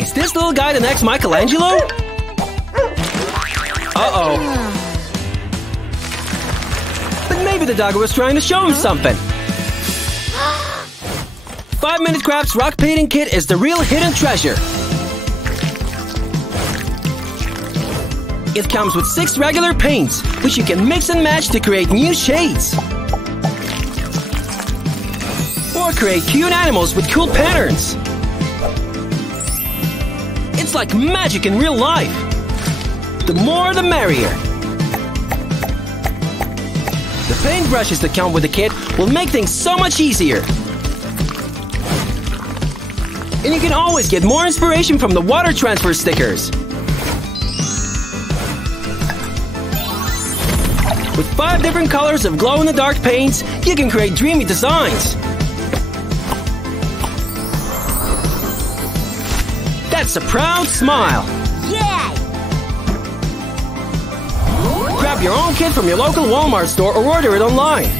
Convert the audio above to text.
Is this little guy the next Michelangelo? Uh-oh. But maybe the dog was trying to show him something. 5-Minute Crafts Rock Painting Kit is the real hidden treasure. It comes with 6 regular paints, which you can mix and match to create new shades. Or create cute animals with cool patterns. It's like magic in real life. The more the merrier. The paintbrushes that come with the kit will make things so much easier. And you can always get more inspiration from the water transfer stickers. With 5 different colors of glow-in-the-dark paints, you can create dreamy designs. That's a proud smile. Yeah! Grab your own kit from your local Walmart store or order it online.